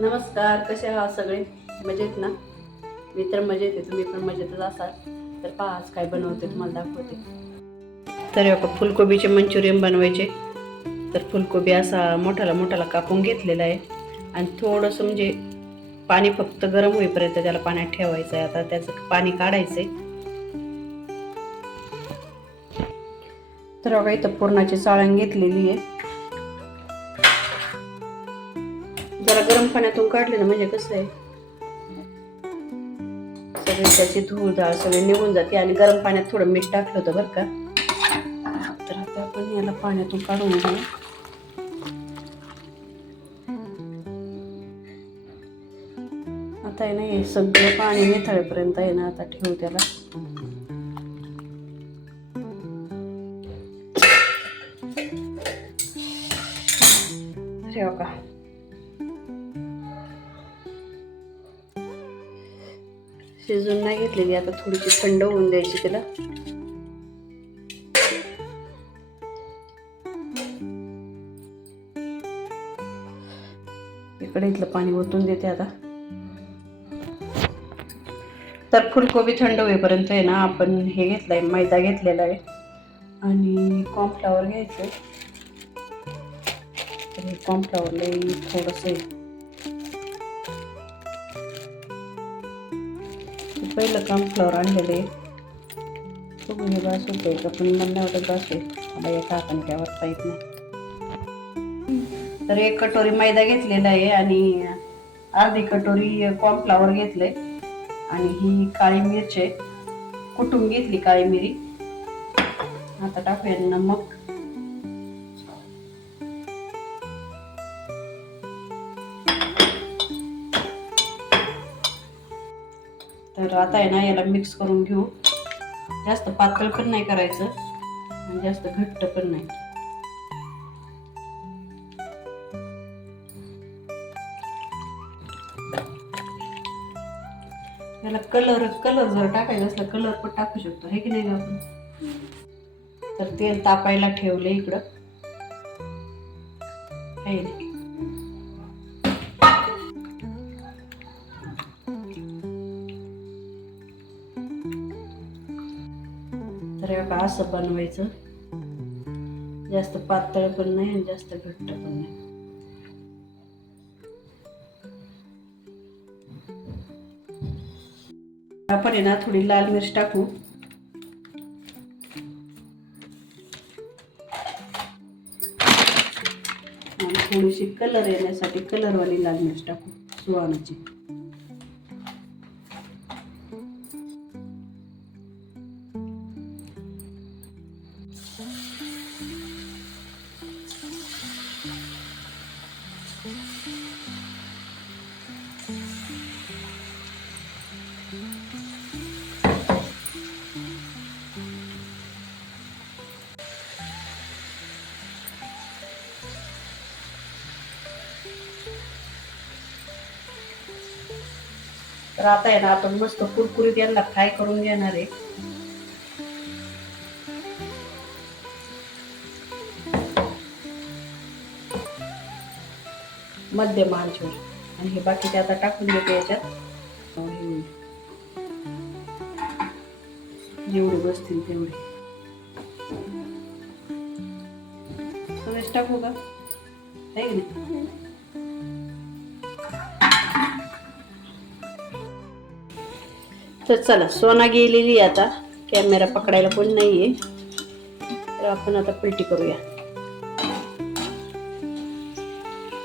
नमस्कार कसे आहात सगळे? मजेत ना? मी तर मजेत आहे तुम्ही पण मजेतच असाल. तर पहा आज काय बनवते तुम्हाला दाखवते. तर बघा फुलकोबीचे मंचुरियन बनवायचे. तर फुलकोबी असा मोठाला मोठाला कापून घेतलेला आहे. आणि थोडंसं म्हणजे पाणी फक्त गरम होईपर्यंत त्याला पाण्यात ठेवायचं आहे आता त्याचं पाणी काढायचं आहे तर बघा इथं पुरणाची चाळण घेतलेली आहे. पाण्यातून काढले ना म्हणजे कसं आहे? सगळी त्याची धूळ डाळ सगळी निघून जाते आणि गरम पाण्यात थोडं मीठ टाकलं होतं बरं का. तर आता आपण याला पाण्यातून काढून घेऊ. आता आहे ना हे सगळं पाणी निथळेपर्यंत आहे ना आता ठेवू त्याला. शिजून नाही घेतलेली आता थोडीशी थंड होऊन द्यायची तिला. इकडे इथलं पाणी ओतून देते आता. तर फुलकोबी थंड होईपर्यंत आहे ना आपण हे घेतलंय मैदा घेतलेला आहे. आणि कॉर्नफ्लावर घ्यायचं. कॉर्नफ्लावरला थोडंसं पहिलं काम पहिलं कॉर्नफ्लॉवर आणलेले बघून हे बास होते का पण मला वाटत बास आहे. मला एका काय वाटता येत नाही तर एक कटोरी मैदा घेतलेला आहे आणि अर्धी कटोरी कॉर्नफ्लॉवर घेतलंय. आणि ही काळी मिरची आहे. कुटून घेतली काळी मिरी. आता टाकूया नमक आता आहे ना याला मिक्स करून घेऊ. जास्त पातळ पण नाही करायचं आणि जास्त घट्ट पण नाही. त्याला कलर कलर जर टाकायचा असला कलर पण टाकू शकतो. हे की नाही आपण? तर तेल तापायला ठेवले इकडं. आहे ना? असं बनवायचं? जास्त पातळ पण नाही आणि जास्त घट्ट पण नाही. आपण आहे ना थोडी लाल मिरच टाकू. आणि थोडीशी कलर येण्यासाठी कलरवाली लाल मिरच टाकू सुहानाची तर आता आहे ना आपण मस्त कुरकुरीत यांना फ्राय करून घेणार आहे. मध्यम आंचूर आणि हे बाकीचे आता टाकून देते याच्यात. हे जेवढे बसतील तेवढे. सगळेच टाकू का? आहे की नाही? तर चला सोना गेलेली आहे आता. कॅमेरा पकडायला पण नाहीये. तर आपण आता पलटी करूया.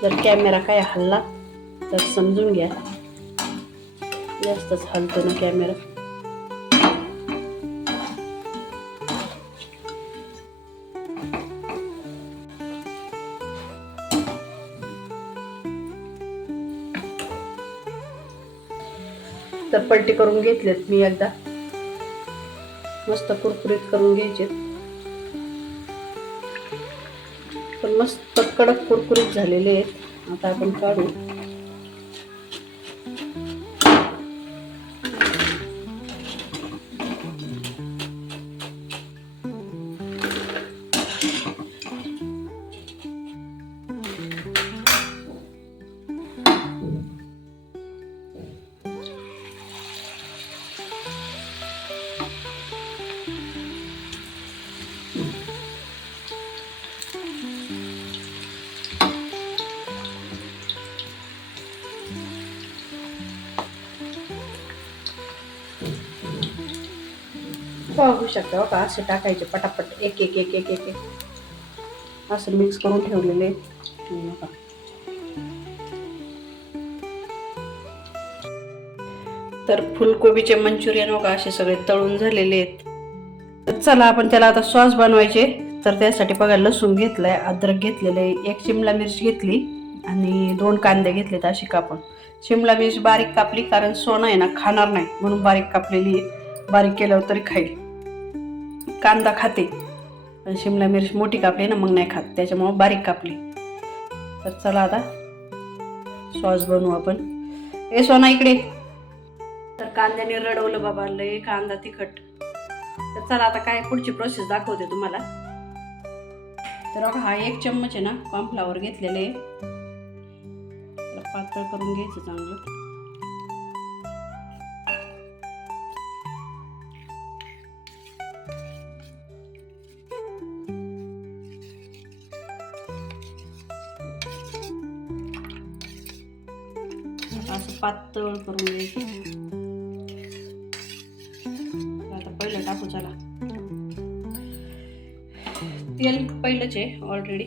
जर कॅमेरा काय हल्ला तर समजून घ्या. जास्तच हलतो ना कॅमेरा. तर पलटी करून घेतलेत मी एकदा. मस्त कुरकुरीत करून घ्यायचे. पण मस्त कडक कुरकुरीत झालेले आहेत. आता आपण काढू. शकता हो का? असे टाकायचे पटापट. एक एक एक एक एक एक. असं मिक्स करून ठेवलेले तर फुलकोबीचे मंचुरियन हो का असे सगळे तळून झालेले आहेत. तर चला आपण त्याला आता सॉस बनवायचे. तर त्यासाठी बघा लसूण घेतलाय अद्रक घेतलेले एक शिमला मिरची घेतली आणि दोन कांदे घेतलेत अशी कापून. शिमला मिरची बारीक कापली कारण सोनं आहे ना खाणार नाही म्हणून बारीक कापलेली आहे. बारीक केल्यावर तरी खाईल. कांदा खाते. पण शिमला मिरची मोठी कापली ना मग नाही खात. त्याच्यामुळं बारीक कापली. तर चला आता सॉस बनवू आपण. ए सोना इकडे. तर कांद्याने रडवलं बाबा लय कांदा तिखट. तर चला आता काय पुढची प्रोसेस दाखवते तुम्हाला. तर बघा हा एक चम्मच आहे ना कॉर्नफ्लावर घेतलेले आहे. पातळ करून घ्यायचं चांगलं. पातळ करून घ्यायचं. आता पहिलं टाकू चला. तेल पहिलंच आहे ऑलरेडी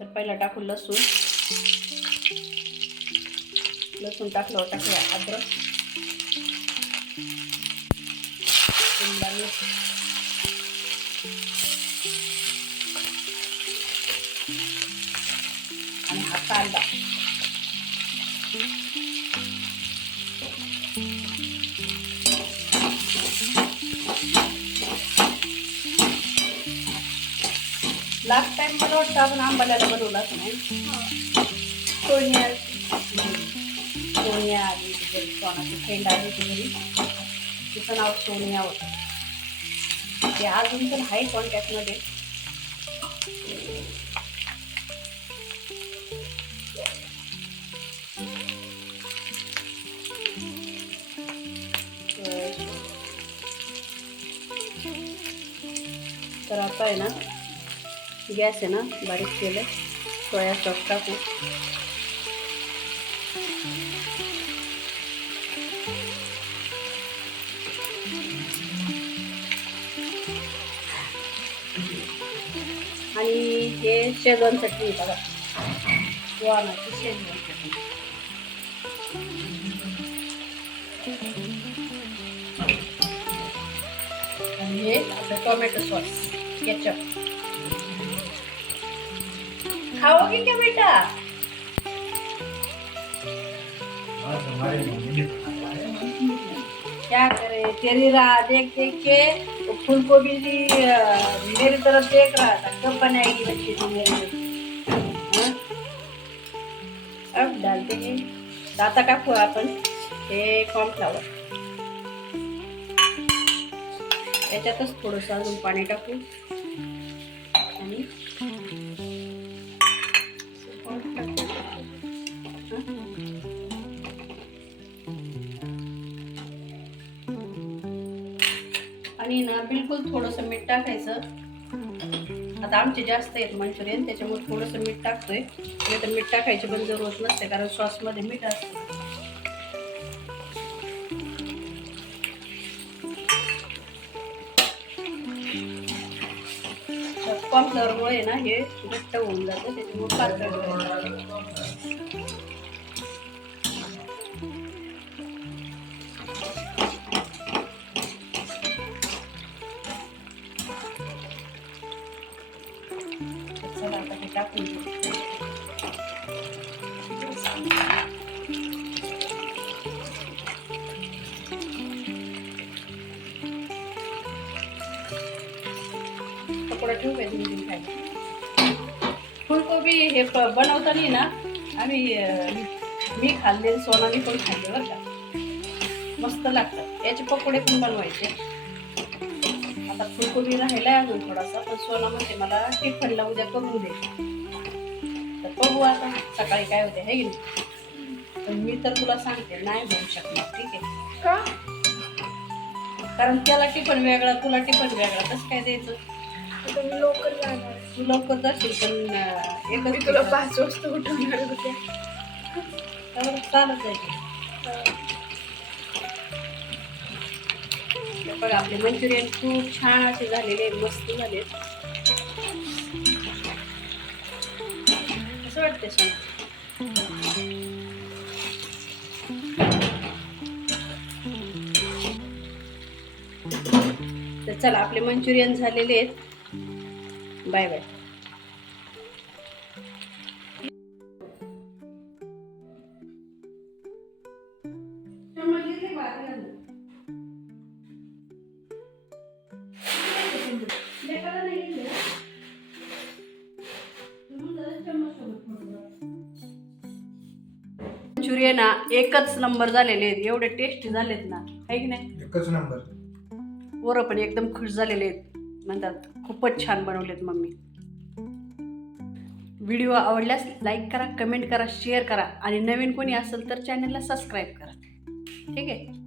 तर पहिला टाकू लसूण. लसूण टाकलं टाकूया अद्रक. कांदा. लास्ट टाइम मला वाटतं आपण आंबाल्याला बनवलाच नाही. सोनिया सोनिया आली होती फ्रेंड आली होती घरी. तिचं नाव सोनिया होतं. ते अजून पण आहे कॉन्टॅक्टमध्ये आता आहे ना गॅस आहे ना बारीक केलं सोया सॉस टाकू. आणि हे शेजवान चटणी बघा. वाणाची शेजवान चटणी. आणि हे आपलं टोमॅटो सॉस. केचप खाओगे क्या बेटा? क्या करे? तेरी राह देख देख के फूल को भी मेरी तरफ़ देख रहा था। कब बनाएगी बच्ची तू मेरे हाँ? अब डालते हैं। दाता का टाकू आपण हे कॉर्नफ्लावर याच्यातच थोडंसं अजून पाणी टाकू आणि आणि ना बिलकुल थोडंसं मीठ टाकायचं. आता आमचे जास्त आहेत मंचुरियन त्याच्यामुळे थोडंसं मीठ टाकतोय. नाही तर मीठ टाकायची पण जरूरत नसते कारण सॉसमध्ये मीठ असतं. कॉर्नफ्लॉवरमुळे ना हे घट्ट होऊन जातं त्याच्यामुळे पातळ पकोडा ठेवू काय तुम्ही तुम्ही खायला फुलकोबी हे बनवताना ना आम्ही मी खाल्ले सोनाली पण खाल्ले बरं का. मस्त लागतात. याचे पकोडे पण बनवायचे. आता फुलकोबी राहिलाय अजून थोडासा पण सोना म्हणते मला टिफनला उद्या करून दे. तर बघू आता सकाळी काय होते हे पण मी तर तुला सांगते नाही होऊ शकणार ठीक आहे? का? कारण त्याला टिफन वेगळा तुला टिफन वेगळा कसं काय द्यायचं? आता मी लवकर जाणार. तू लवकर जाशील पण अं, मी एकच तुला दिवस. पाच वाजता उठवणार होते तर चालत जायचे तर बघा आपले मंचुरियन खूप छान असे झालेले मस्त झाले कसं वाटतं सोना तर चला आपले मंचुरियन झालेले आहेत. Bye bye. मंचुरियन ना एकच नंबर झालेले आहेत. एवढे टेस्टी झालेत ना. आहे की नाही? एकच नंबर. पोरं पण एकदम खुश झालेले आहेत. म्हणतात खूपच छान बनवलेत मम्मी. व्हिडिओ आवडल्यास लाईक करा कमेंट करा शेअर करा आणि नवीन कोणी असेल तर चॅनलला सबस्क्राईब करा. ठीक आहे?